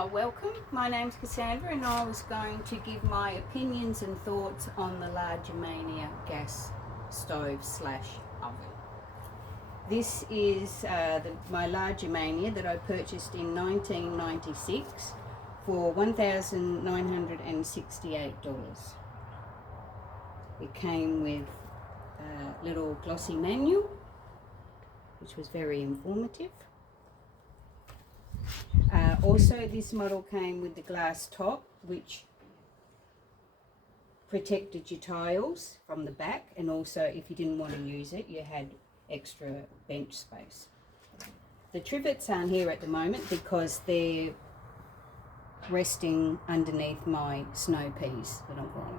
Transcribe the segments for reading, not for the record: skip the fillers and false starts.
Welcome, my name's Cassandra and I was going to give my opinions and thoughts on the LaGermania gas stove slash oven. This is my LaGermania that I purchased in 1996 for $1,968. It came with a little glossy manual, which was very informative. Also, this model came with the glass top, which protected your tiles from the back, and also if you didn't want to use it, you had extra bench space. The trivets aren't here at the moment because they're resting underneath my snow peas that I'm growing.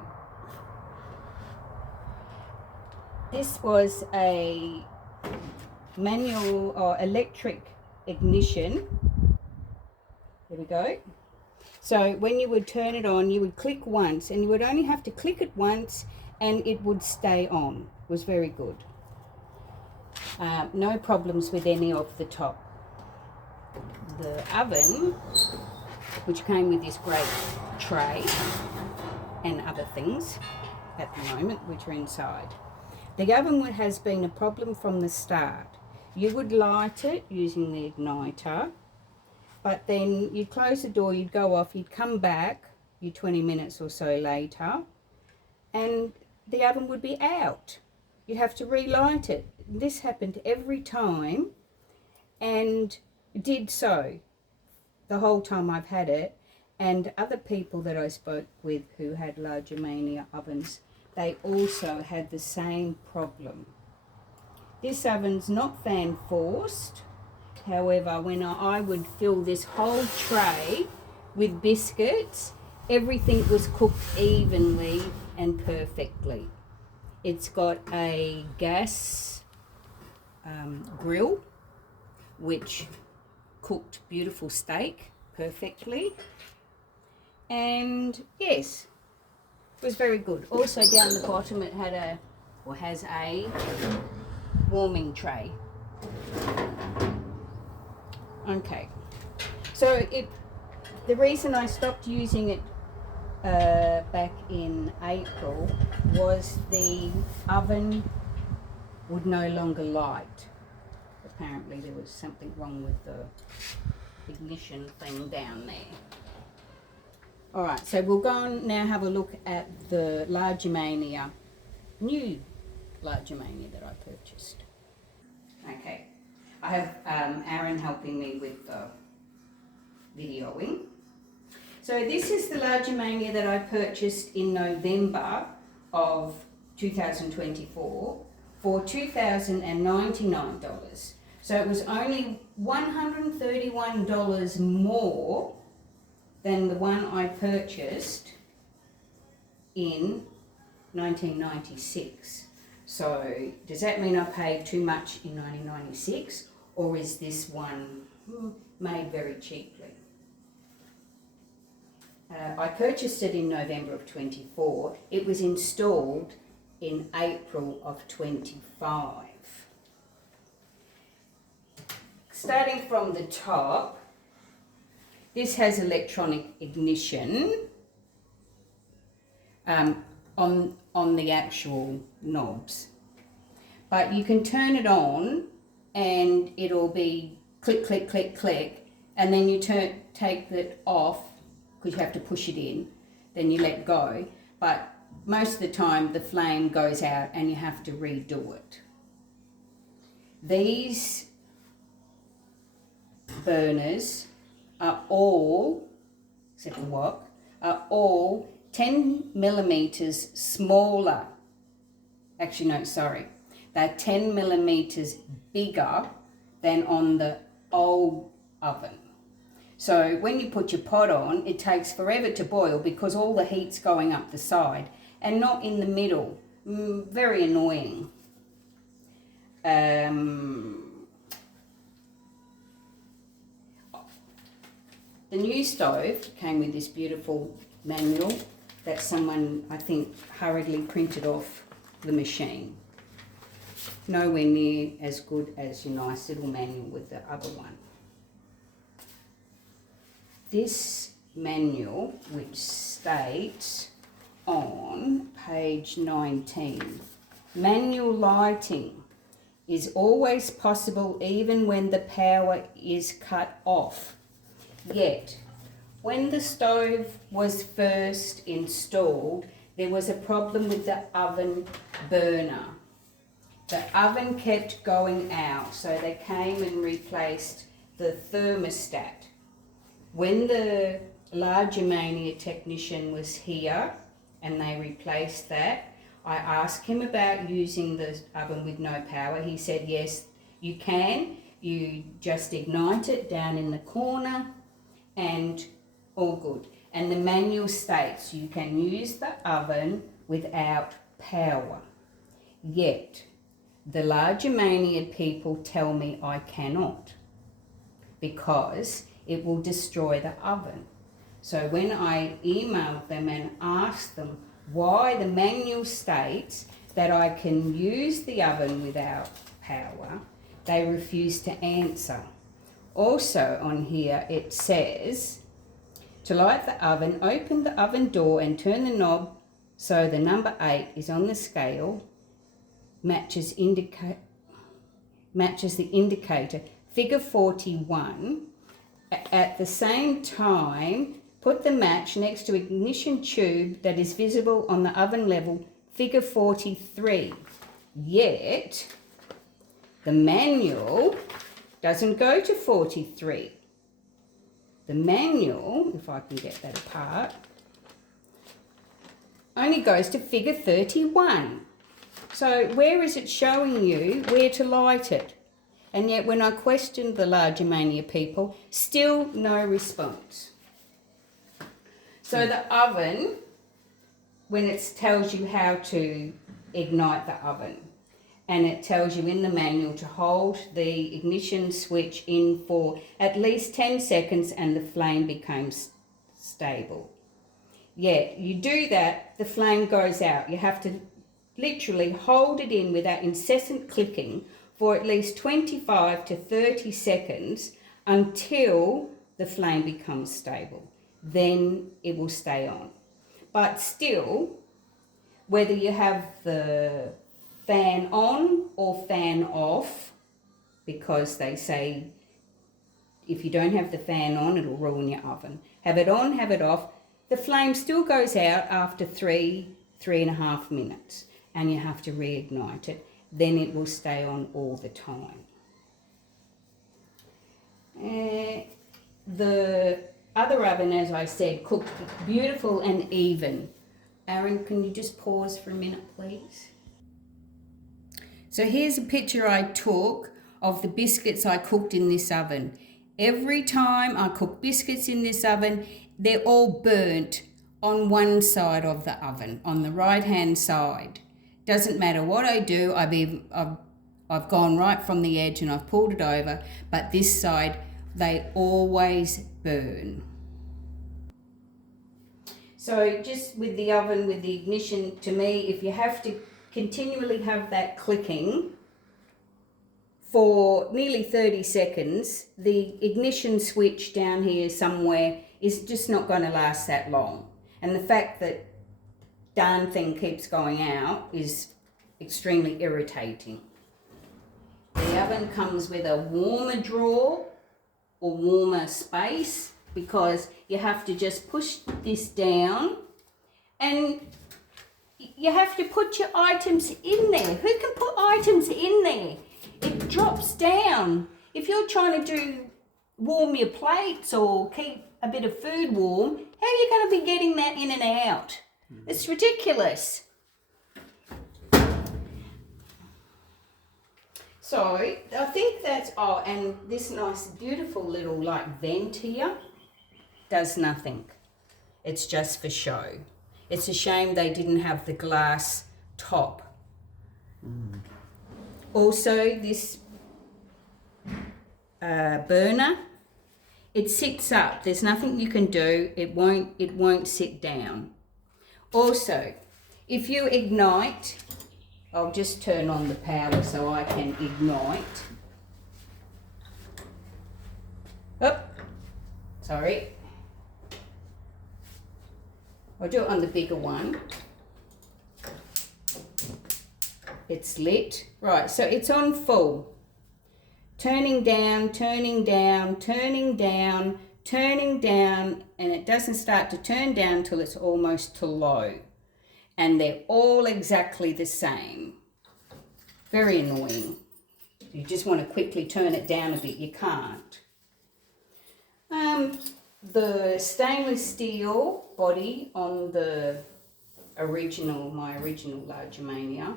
This was a manual or electric ignition. There we go. So when you would turn it on, you would click once, and you would only have to click it once and it would stay on. It was very good. No problems with any of the top. The oven, which came with this great tray and other things at the moment, which are inside. The oven has been a problem from the start. You would light it using the igniter, but then you'd close the door, you'd go off, you'd come back, 20 minutes or so later, and the oven would be out. You'd have to relight it. This happened every time, and did so the whole time I've had it. And other people that I spoke with who had LaGermania ovens, they also had the same problem. This oven's not fan forced. However, when I would fill this whole tray with biscuits, everything was cooked evenly and perfectly. It's got a gas grill, which cooked beautiful steak perfectly. And yes, it was very good. Also down the bottom it had has a warming tray. Okay, so the reason I stopped using it back in April was the oven would no longer light. Apparently there was something wrong with the ignition thing down there. Alright, so we'll go and now have a look at the LaGermania, new LaGermania that I purchased. Okay. I have Aaron helping me with the videoing. So this is the LaGermania that I purchased in November of 2024 for $2,099. So it was only $131 more than the one I purchased in 1996. So does that mean I paid too much in 1996? Or is this one made very cheaply? I purchased it in November of 24. It was installed in April of 25. Starting from the top, this has electronic ignition on the actual knobs. But you can turn it on and it'll be click, click, click, click, and then you take it off because you have to push it in, then you let go. But most of the time the flame goes out and you have to redo it. These burners are all, except the wok, are all 10 millimeters smaller. Actually, no, sorry. They're 10 millimeters bigger than on the old oven. So when you put your pot on, it takes forever to boil because all the heat's going up the side and not in the middle. Very annoying. The new stove came with this beautiful manual that someone, I think, hurriedly printed off the machine. Nowhere near as good as your nice little manual with the other one. this manual, which states on page 19, manual lighting is always possible even when the power is cut off. Yet, when the stove was first installed, there was a problem with the oven burner. The oven kept going out, so they came and replaced the thermostat. When the LaGermania technician was here and they replaced that, I asked him about using the oven with no power. He said, yes, you can. You just ignite it down in the corner and all good. And the manual states you can use the oven without power. Yet, the LaGermania people tell me I cannot because it will destroy the oven. So when I emailed them and asked them why the manual states that I can use the oven without power, they refused to answer. Also on here it says, to light the oven, open the oven door and turn the knob so the number 8 is on the scale, matches the indicator, figure 41. At the same time, put the match next to ignition tube that is visible on the oven level, figure 43. Yet, the manual doesn't go to 43. The manual, if I can get that apart, only goes to figure 31. So where is it showing you where to light it? And yet when I questioned the LaGermania people, still no response. So the oven, when it tells you how to ignite the oven, and it tells you in the manual to hold the ignition switch in for at least 10 seconds and the flame becomes stable. Yet you do that, the flame goes out. You have to literally hold it in with that incessant clicking for at least 25 to 30 seconds until the flame becomes stable. Then it will stay on. But still, whether you have the fan on or fan off, because they say if you don't have the fan on, it'll ruin your oven. Have it on, have it off. The flame still goes out after 3.5 minutes, and you have to reignite it. Then it will stay on all the time. The other oven, as I said, cooked beautiful and even. Aaron, can you just pause for a minute, please? So here's a picture I took of the biscuits I cooked in this oven. Every time I cook biscuits in this oven, they're all burnt on one side of the oven, on the right-hand side. Doesn't matter what I do, I've gone right from the edge and I've pulled it over, but this side, they always burn. So just with the oven, with the ignition, to me, if you have to continually have that clicking for nearly 30 seconds, the ignition switch down here somewhere is just not going to last that long. And the fact that darn thing keeps going out is extremely irritating. The oven comes with a warmer drawer or warmer space, because you have to just push this down and you have to put your items in there. Who can put items in there? It drops down. If you're trying to warm your plates or keep a bit of food warm, how are you going to be getting that in and out? It's ridiculous. So I think that's, oh, and this nice beautiful little like vent here does nothing. It's just for show. It's a shame they didn't have the glass top. Also this burner, it sits up. There's nothing you can do. It won't sit down. Also, if you ignite, I'll just turn on the power so I can ignite. Oh, sorry. I'll do it on the bigger one. It's lit. Right, so it's on full. Turning down, turning down, turning down, turning down, and it doesn't start to turn down till it's almost to low. And they're all exactly the same. Very annoying. You just want to quickly turn it down a bit. You can't. The stainless steel body on the my original LaGermania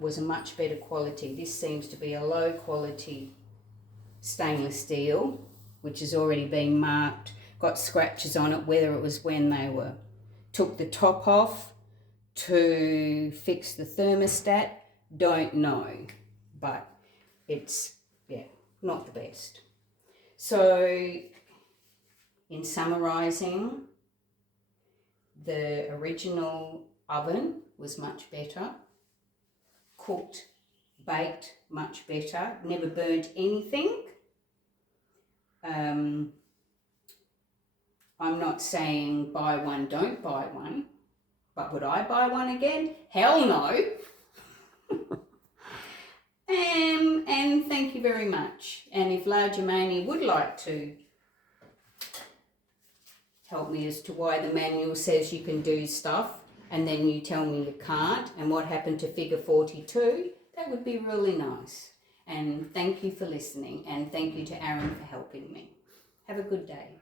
was a much better quality. This seems to be a low quality stainless steel, which has already been marked, got scratches on it, whether it was when they took the top off to fix the thermostat, don't know, but it's, yeah, not the best. So in summarising, the original oven was much better, cooked, baked much better, never burnt anything. I'm not saying buy one, don't buy one, but would I buy one again? Hell no. And thank you very much. And if LaGermania would like to help me as to why the manual says you can do stuff and then you tell me you can't, and what happened to figure 42, that would be really nice. And thank you for listening, and thank you to Aaron for helping me. Have a good day.